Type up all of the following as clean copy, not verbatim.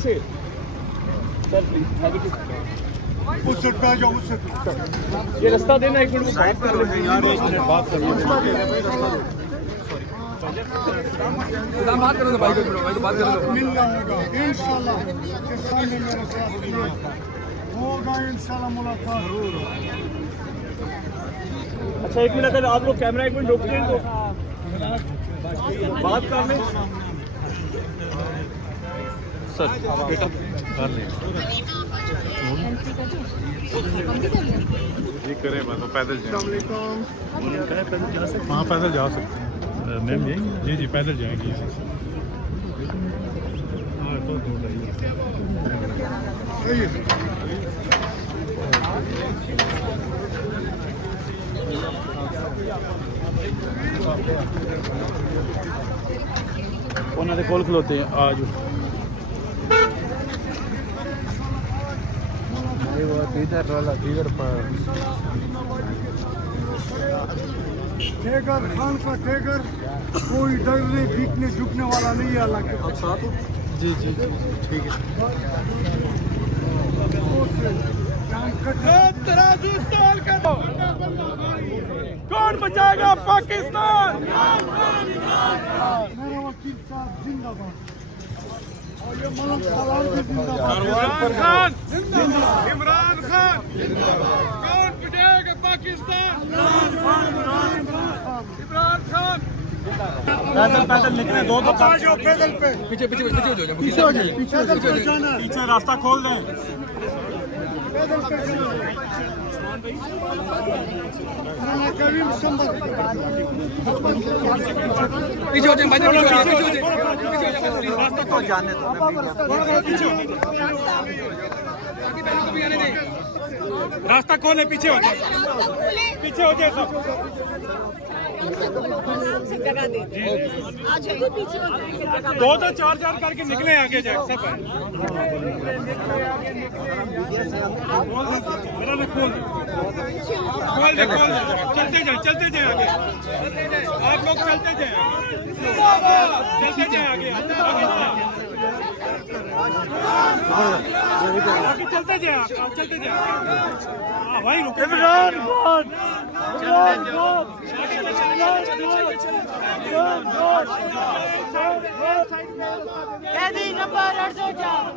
Sir please उससे जाओ उससे ये रास्ता देना एक मिनट बात कर ले यार, एक मिनट बात करिए। बात करो भाई को, बात करो। मिलना होगा इंशाल्लाह, के सामने मेरे साथ होगा इंशाल्लाह मुलाकात। अच्छा एक मिनट, आप लोग कैमरा एक मिनट रोक लें तो बात कर लें। सर बेटा कर लें ये करें, बस पैदल जाएं। वहाँ पैदल जा सकते हैं मैम, जी जी पैदल जाएंगे यहाँ से। हाँ तो दूर है। उन्होंने खोल खलोते हैं आज ठेकर खान का ठेकर, कोई डरने भीगने झुकने वाला नहीं है अल्लाह के। जी जी ठीक है। कौन बचाएगा पाकिस्तान? मेरा वकील साहब जिंदाबाद। और ये मलक सलाम भी जिंदाबाद। इमरान खान इमरान खान कौन बचाएगा पाकिस्तान? इमरान खान पैदल पैदल निकले, दो पैदल पे पीछे पीछे पीछे हो जाओ, पीछे हो जाए, पैदल पे जाना है। पीछे रास्ता खोल दें। पैदल पे करीम संभल पीछे हो जाए, पीछे हो जाए, रास्ता को जाने दो, रास्ता खोले, पीछे हो जाए, पीछे हो जाए सब। दो तो चार चार करके निकले आगे जाए सब। खोल दे, चलते जाए आगे, आप लोग चलते जाए आगे, चलते जाए भाई, रुके। इमरान खान कैदी नंबर 804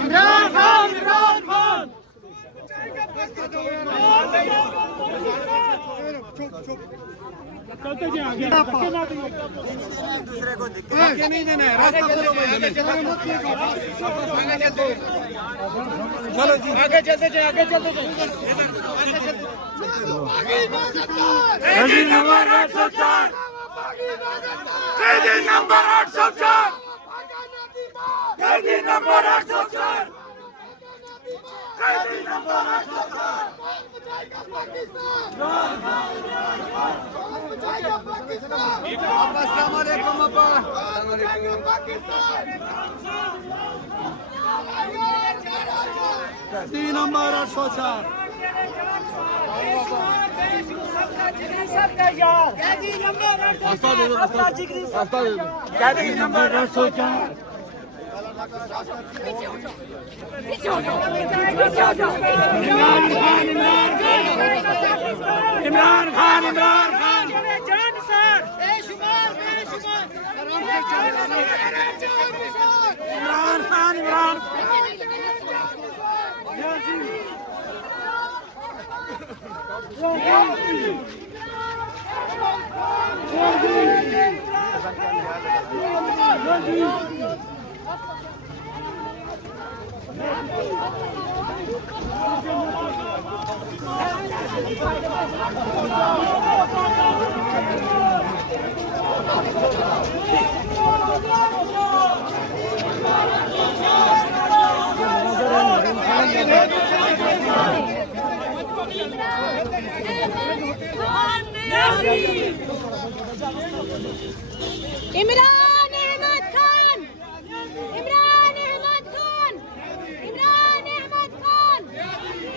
इमरान खान चलते जाए आगे, दूसरे को धक्के नहीं देना है, रास्ता खोलो। चलो जी आगे चलते जाए, आगे चलते जाए। कैदी नंबर 804 कैदी नंबर 804 कैदी नंबर 804 कैदी नंबर 804 अस्सलाम वालेकुम अब्बा। कैदी नंबर 804 कैदी नंबर 804 कैदी नंबर 804 इमरान खान जान सर इमरान खान इमरान अहमद खान इमरान अहमद खान इमरान अहमद खान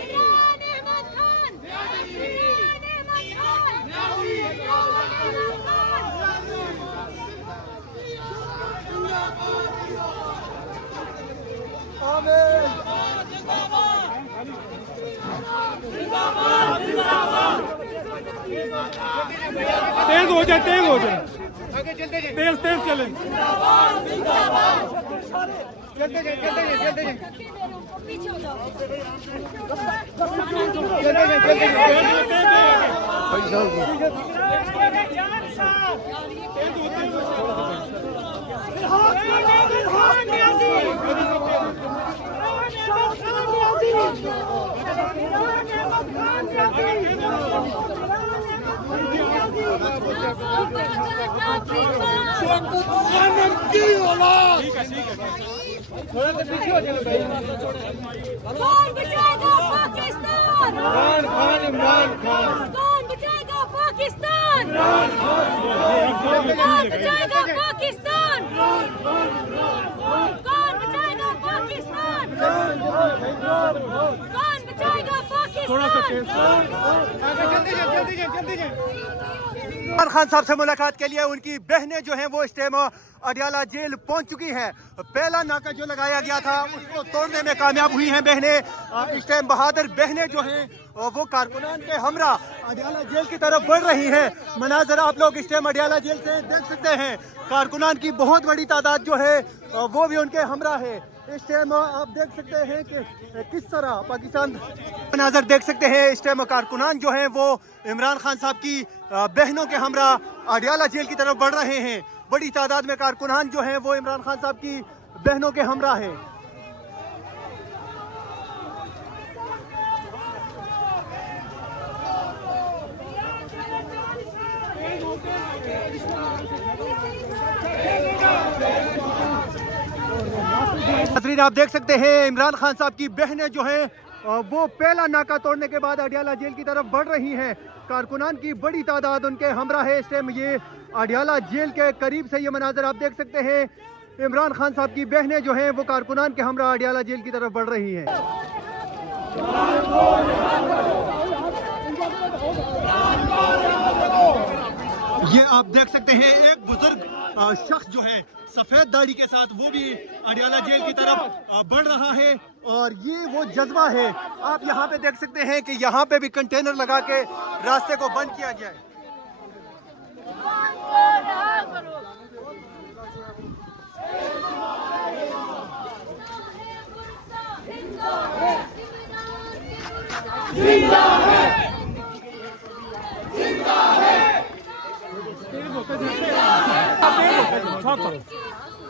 इमरान अहमद खान इमरान अहमद खान तेज तेज चले। पीछे हो जाओ। कौन बचाएगा पाकिस्तान? इमरान खान, इमरान खान। कौन बचाएगा पाकिस्तान? कौन बचाएगा पाकिस्तान? कौन बचाएगा पाकिस्तान? कौन बचाएगा थोड़ा सा पाकिस्तान? तेज। इमरान खान साहब से मुलाकात के लिए उनकी बहनें जो हैं वो इस टाइम अडियाला जेल पहुंच चुकी हैं। पहला नाका जो लगाया गया था उसको तोड़ने में कामयाब हुई हैं बहनें। इस टाइम बहादुर बहनें जो हैं वो कारकुनान के हमरा अडियाला जेल की तरफ बढ़ रही हैं। मनाजर आप लोग इस टाइम अडियाला जेल से देख सकते हैं। कारकुनान की बहुत बड़ी तादाद जो है वो भी उनके हमरा है। इस टाइम आप देख सकते हैं कि किस तरह पाकिस्तान मनाजर देख सकते हैं। इस टाइम कारकुनान जो हैं वो इमरान खान साहब की बहनों के हमरा अडियाला जेल की तरफ बढ़ रहे हैं। बड़ी तादाद में कारकुनान जो हैं वो इमरान खान साहब की बहनों के हमरा हैं। नाज़रीन आप देख सकते हैं इमरान खान साहब की बहनें जो हैं वो पहला नाका तोड़ने के बाद अडियाला जेल की तरफ बढ़ रही हैं। कारकुनान की बड़ी तादाद उनके हमरा है। इस टाइम ये अडियाला जेल के करीब से ये मनाजर आप देख सकते हैं। इमरान खान साहब की बहनें जो हैं वो कारकुनान के हमरा अडियाला जेल की तरफ बढ़ रही हैं। ये आप देख सकते हैं एक बुजुर्ग शख्स जो है सफेद दाढ़ी के साथ वो भी अडियाला जेल की तरफ बढ़ रहा है और ये वो जज्बा है। आप यहाँ पे देख सकते हैं कि यहाँ पे भी कंटेनर लगा के रास्ते को बंद किया गया है।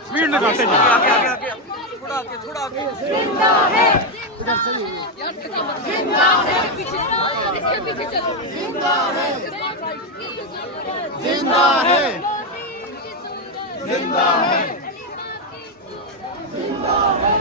स्पीड लगाते जाओ। जिंदा है। इधर सही है। जिंदा है। इसके पीछे चलो। जिंदा है। जिंदा है। जिंदा है। जिंदा है।